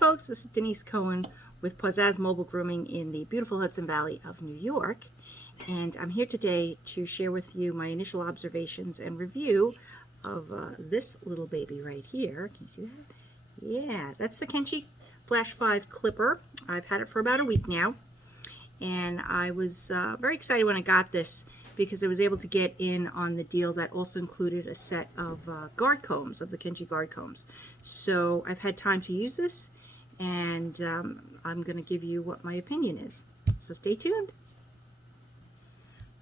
folks, this is Denise Cohen with Pizzazz Mobile Grooming in the beautiful Hudson Valley of New York. And I'm here today to share with you my initial observations and review of this little baby right here. Can you see that? Yeah, that's the Kenchii Flash 5 clipper. I've had it for about a week now. And I was very excited when I got this because I was able to get in on the deal that also included a set of guard combs, of the Kenchii guard combs. So I've had time to use this, and I'm going to give you what my opinion is. So stay tuned.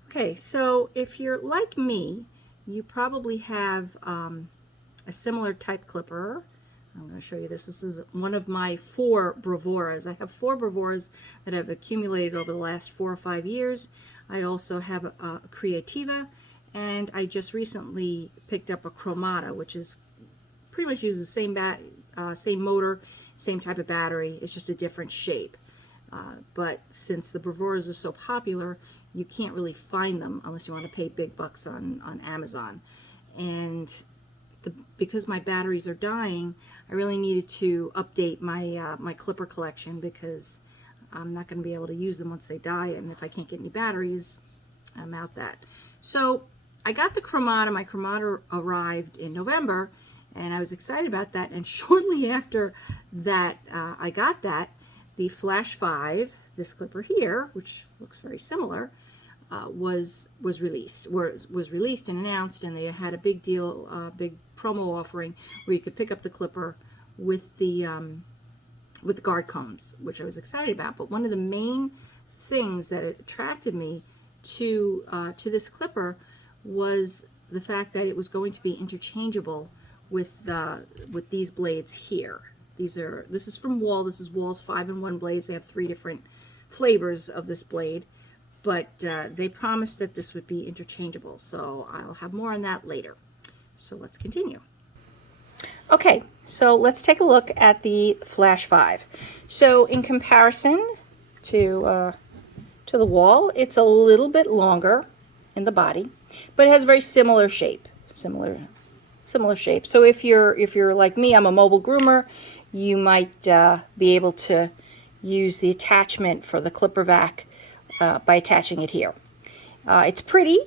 Okay, so if you're like me, you probably have a similar type clipper. I'm going to show you this. This is one of my 4 Bravoras. I have 4 Bravoras that I've accumulated over the last 4 or 5 years. I also have a Creativa, and I just recently picked up a Chromata, which is pretty much uses the same motor, same type of battery. It's just a different shape. But since the Bravoras are so popular, you can't really find them unless you want to pay big bucks on Amazon. And because my batteries are dying, I really needed to update my my clipper collection because I'm not going to be able to use them once they die, and if I can't get any batteries, I'm out that. So I got the Chromata. My Chromata arrived in November, and I was excited about that. And shortly after that, I got that, the Flash 5, this clipper here, which looks very similar, was released and announced, and they had a big deal, big promo offering where you could pick up the clipper with the guard combs, which I was excited about. But one of the main things that attracted me to this clipper was the fact that it was going to be interchangeable with these blades here. This is from Wahl. This is Wahl's 5-in-1 blades. They have 3 different flavors of this blade, but they promised that this would be interchangeable. So I'll have more on that later. So let's continue. Okay, so let's take a look at the Flash 5. So in comparison to the Wahl, it's a little bit longer in the body, but it has a very similar shape. Similar shape. So if you're like me, I'm a mobile groomer, you might be able to use the attachment for the clipper vac by attaching it here. It's pretty,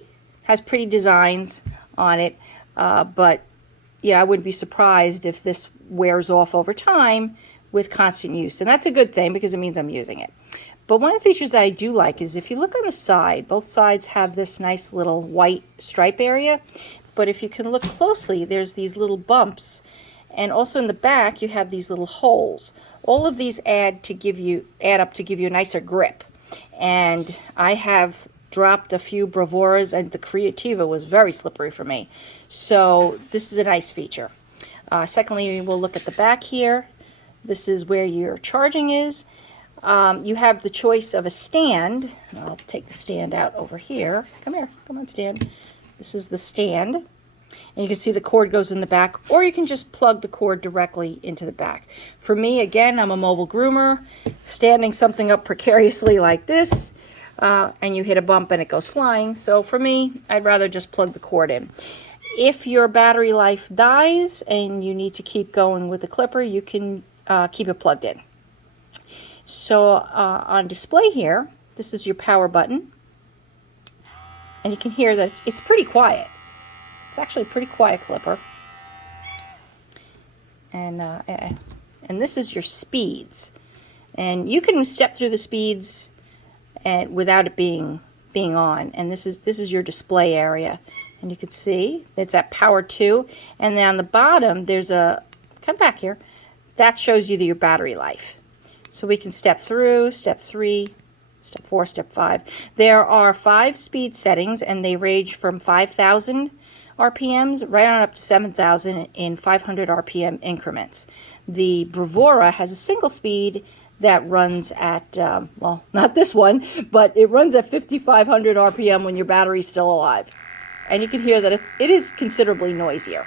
has pretty designs on it, but yeah, I wouldn't be surprised if this wears off over time with constant use. And that's a good thing because it means I'm using it. But one of the features that I do like is if you look on the side, both sides have this nice little white stripe area. But if you can look closely, there's these little bumps. And also in the back, you have these little holes. All of these add up to give you a nicer grip. And I have dropped a few Bravoras, and the Creativa was very slippery for me. So this is a nice feature. Secondly, we'll look at the back here. This is where your charging is. You have the choice of a stand. I'll take the stand out over here. Come here. Come on, stand. This is the stand. And you can see the cord goes in the back, or you can just plug the cord directly into the back. For me, again, I'm a mobile groomer. Standing something up precariously like this, and you hit a bump and it goes flying. So for me, I'd rather just plug the cord in. If your battery life dies and you need to keep going with the clipper, you can keep it plugged in. So on display here, this is your power button. And you can hear that it's pretty quiet. It's actually a pretty quiet clipper. And this is your speeds. And you can step through the speeds and without it being on. And this is your display area. And you can see it's at power 2. And then on the bottom, there's come back here, that shows you your battery life. So we can step through, step 3, step 4, step 5. There are 5 speed settings, and they range from 5,000 RPMs right on up to 7,000 in 500 RPM increments. The Bravora has a single speed that runs at, well, not this one, but it runs at 5,500 RPM when your battery's still alive. And you can hear that it is considerably noisier.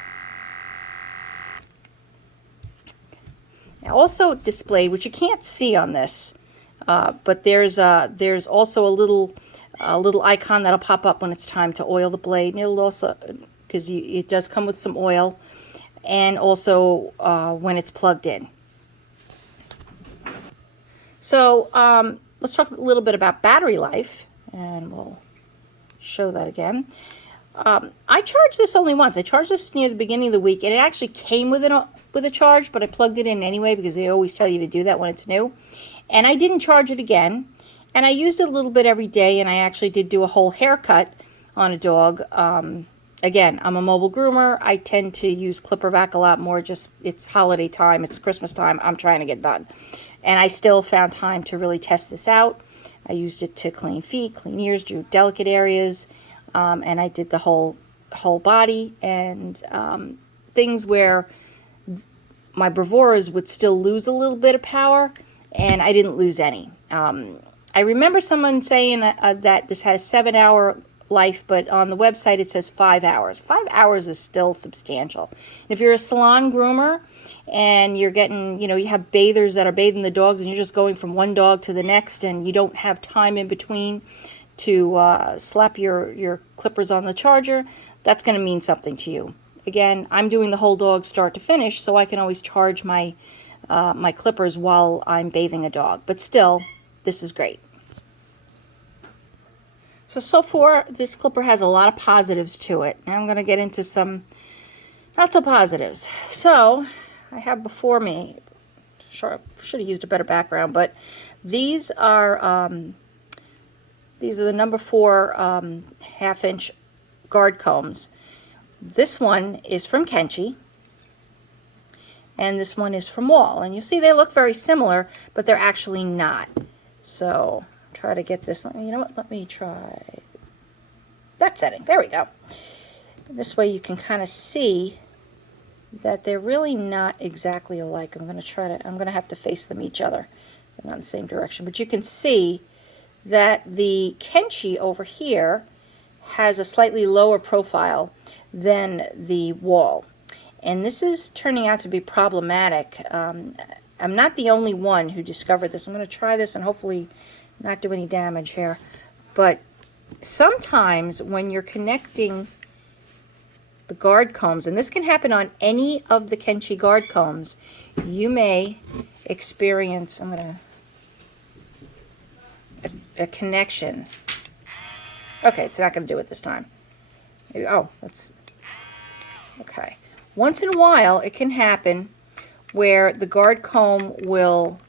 Now also displayed, which you can't see on this, but there's also a little icon that'll pop up when it's time to oil the blade. And it'll also, because it does come with some oil, and also when it's plugged in. So let's talk a little bit about battery life, and we'll show that again. I charged this only once. I charged this near the beginning of the week, and it actually came with a charge, but I plugged it in anyway because they always tell you to do that when it's new. And I didn't charge it again, and I used it a little bit every day, and I actually did do a whole haircut on a dog. Again, I'm a mobile groomer. I tend to use clipper vac a lot more. Just it's holiday time, it's Christmas time. I'm trying to get done, and I still found time to really test this out. I used it to clean feet, clean ears, do delicate areas, and I did the whole body, and things where my Bravoras would still lose a little bit of power, and I didn't lose any. I remember someone saying that this has 7-hour life, but on the website it says 5 hours. 5 hours is still substantial. If you're a salon groomer and you're getting, you have bathers that are bathing the dogs and you're just going from one dog to the next and you don't have time in between to slap your clippers on the charger, that's going to mean something to you. Again, I'm doing the whole dog start to finish, so I can always charge my my clippers while I'm bathing a dog. But still, this is great. So far, this clipper has a lot of positives to it. Now I'm going to get into some not so positives. So I have before me, sure, should have used a better background, but these are the number 4 1/2-inch guard combs. This one is from Kenchii, and this one is from Wahl. And you'll see they look very similar, but they're actually not. So try to get this. You know what? Let me try that setting. There we go. This way you can kind of see that they're really not exactly alike. I'm going to have to face them each other, so not in the same direction. But you can see that the Kenchii over here has a slightly lower profile than the Wahl. And this is turning out to be problematic. I'm not the only one who discovered this. I'm going to try this and hopefully not do any damage here. But sometimes when you're connecting the guard combs, and this can happen on any of the Kenchii guard combs, you may experience, a connection. Okay, it's not going to do it this time. Oh, that's okay. Once in a while, it can happen where the guard comb will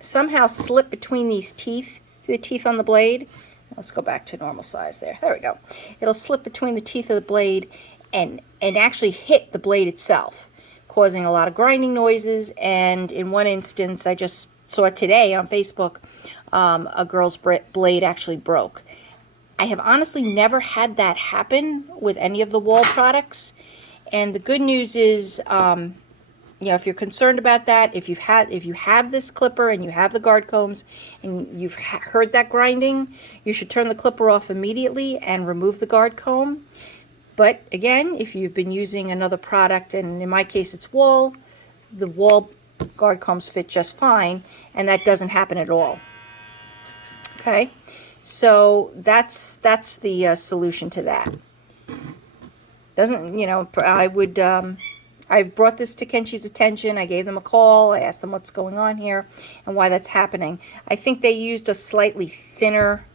somehow slip between these teeth. See the teeth on the blade? Let's go back to normal size there. There we go. It'll slip between the teeth of the blade and actually hit the blade itself, causing a lot of grinding noises. And in one instance, I just saw it today on Facebook, a girl's blade actually broke. I have honestly never had that happen with any of the Wahl products. And the good news is, if you're concerned about that, if you have this clipper and you have the guard combs and you've heard that grinding, you should turn the clipper off immediately and remove the guard comb. But again, if you've been using another product, and in my case it's Wahl, the Wahl guard combs fit just fine, and that doesn't happen at all. Okay, so that's the solution to that. Doesn't, I brought this to Kenchii's attention. I gave them a call. I asked them what's going on here and why that's happening. I think they used a slightly thinner,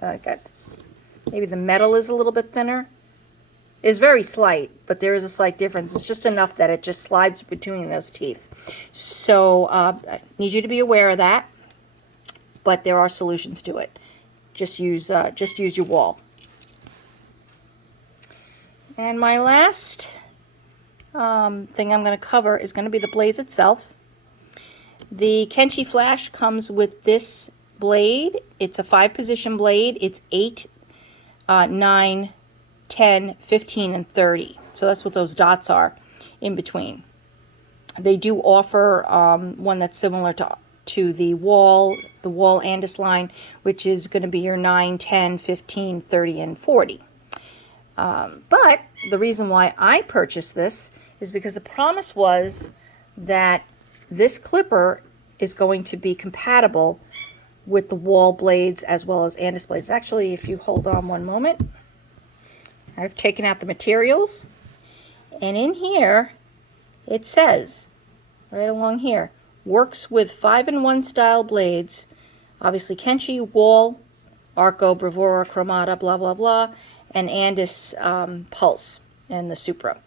maybe the metal is a little bit thinner. It's very slight, but there is a slight difference. It's just enough that it just slides between those teeth. So I need you to be aware of that, but there are solutions to it. Just use your Wahl. And my last thing I'm going to cover is going to be the blades itself. The Kenchii Flash comes with this blade. It's a 5-position blade. It's 8, 9, 10, 15, and 30. So that's what those dots are in between. They do offer one that's similar to the Wahl and Andis line, which is going to be your 9, 10, 15, 30, and 40. But the reason why I purchased this is because the promise was that this clipper is going to be compatible with the Wahl blades as well as Andis blades. Actually, if you hold on one moment, I've taken out the materials, and in here it says, right along here, works with 5-in-1 style blades, obviously Kenchii, Wahl, Arco, Bravura, Chromata, blah, blah, blah, and Andis Pulse and the Supra.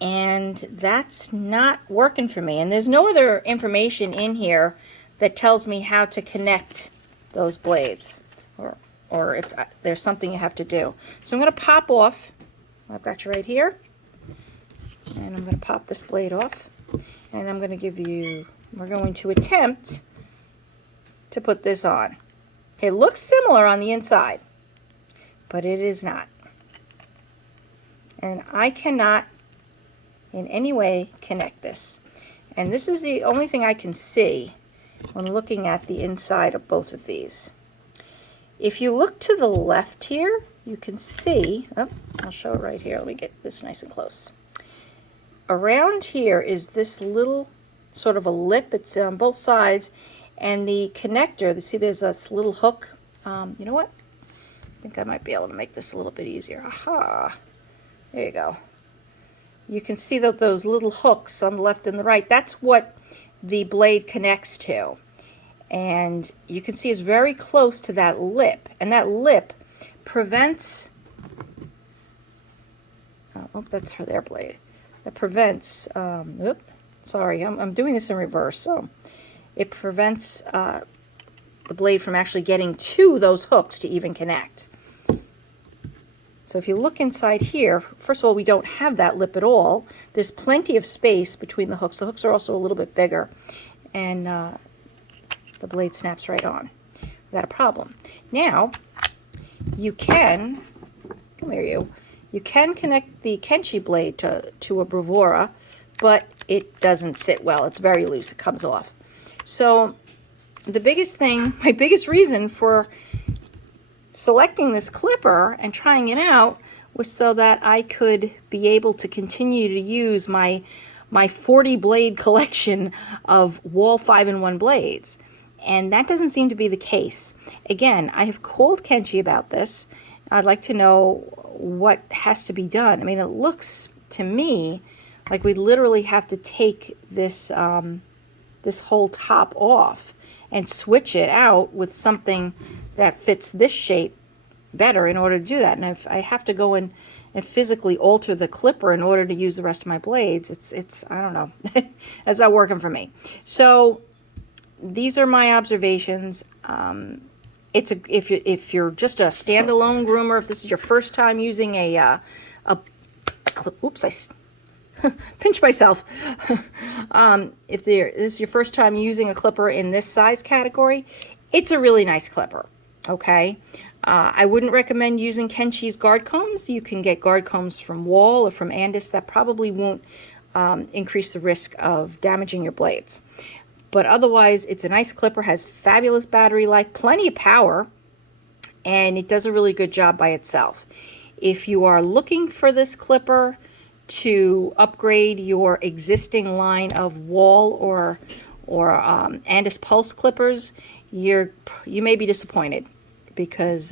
And that's not working for me. And there's no other information in here that tells me how to connect those blades, or if there's something you have to do. So I'm going to pop off. I've got you right here. And I'm going to pop this blade off. And I'm going to we're going to attempt to put this on. Okay, it looks similar on the inside, but it is not. And I cannot in any way connect this. And this is the only thing I can see when looking at the inside of both of these. If you look to the left here, you can see, I'll show it right here. Let me get this nice and close. Around here is this little sort of a lip. It's on both sides, and the connector, you see there's this little hook. You know what? I think I might be able to make this a little bit easier. Aha! There you go. You can see that those little hooks on the left and the right, that's what the blade connects to. And you can see it's very close to that lip. And that lip prevents, oh, that's their blade. That prevents, sorry, I'm doing this in reverse. So it prevents the blade from actually getting to those hooks to even connect. So if you look inside here, first of all, we don't have that lip at all. There's plenty of space between the hooks. The hooks are also a little bit bigger, and the blade snaps right on without a problem. Now, you can, come here you can connect the Kenchii blade to a Bravura, but it doesn't sit well. It's very loose. It comes off. So the biggest thing, my biggest reason for selecting this clipper and trying it out was so that I could be able to continue to use my 40 blade collection of Wahl 5-in-1 blades. And that doesn't seem to be the case. Again, I have called Kenchii about this. I'd like to know what has to be done. I mean, it looks to me like we literally have to take this this whole top off and switch it out with something that fits this shape better in order to do that. And if I have to go in and physically alter the clipper in order to use the rest of my blades, it's I don't know. That's not working for me. So these are my observations. If you're just a standalone groomer, if this is your first time using a clip, oops, I pinch myself. If this is your first time using a clipper in this size category, it's a really nice clipper. Okay, I wouldn't recommend using Kenchii's guard combs. You can get guard combs from Wahl or from Andis that probably won't increase the risk of damaging your blades. But otherwise, it's a nice clipper, has fabulous battery life, plenty of power, and it does a really good job by itself. If you are looking for this clipper to upgrade your existing line of Wahl or Andis Pulse clippers, you may be disappointed, because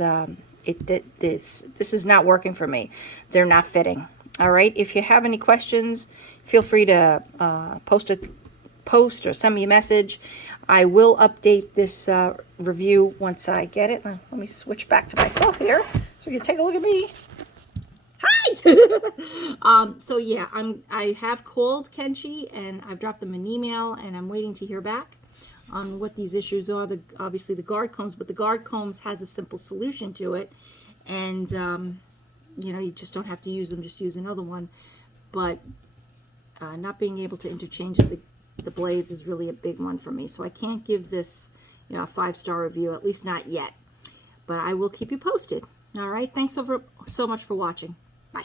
this is not working for me. They're not fitting. All right. If you have any questions, feel free to post or send me a message. I will update this review once I get it. Let me switch back to myself here so you can take a look at me. Hi. So yeah, I have called Kenchii and I've dropped them an email, and I'm waiting to hear back on what these issues are. Obviously the guard combs, but the guard combs has a simple solution to it, and you know, you just don't have to use them, just use another one. But not being able to interchange the blades is really a big one for me. So I can't give this, you know, a 5-star review, at least not yet. But I will keep you posted. All right. Thanks so much for watching. Bye.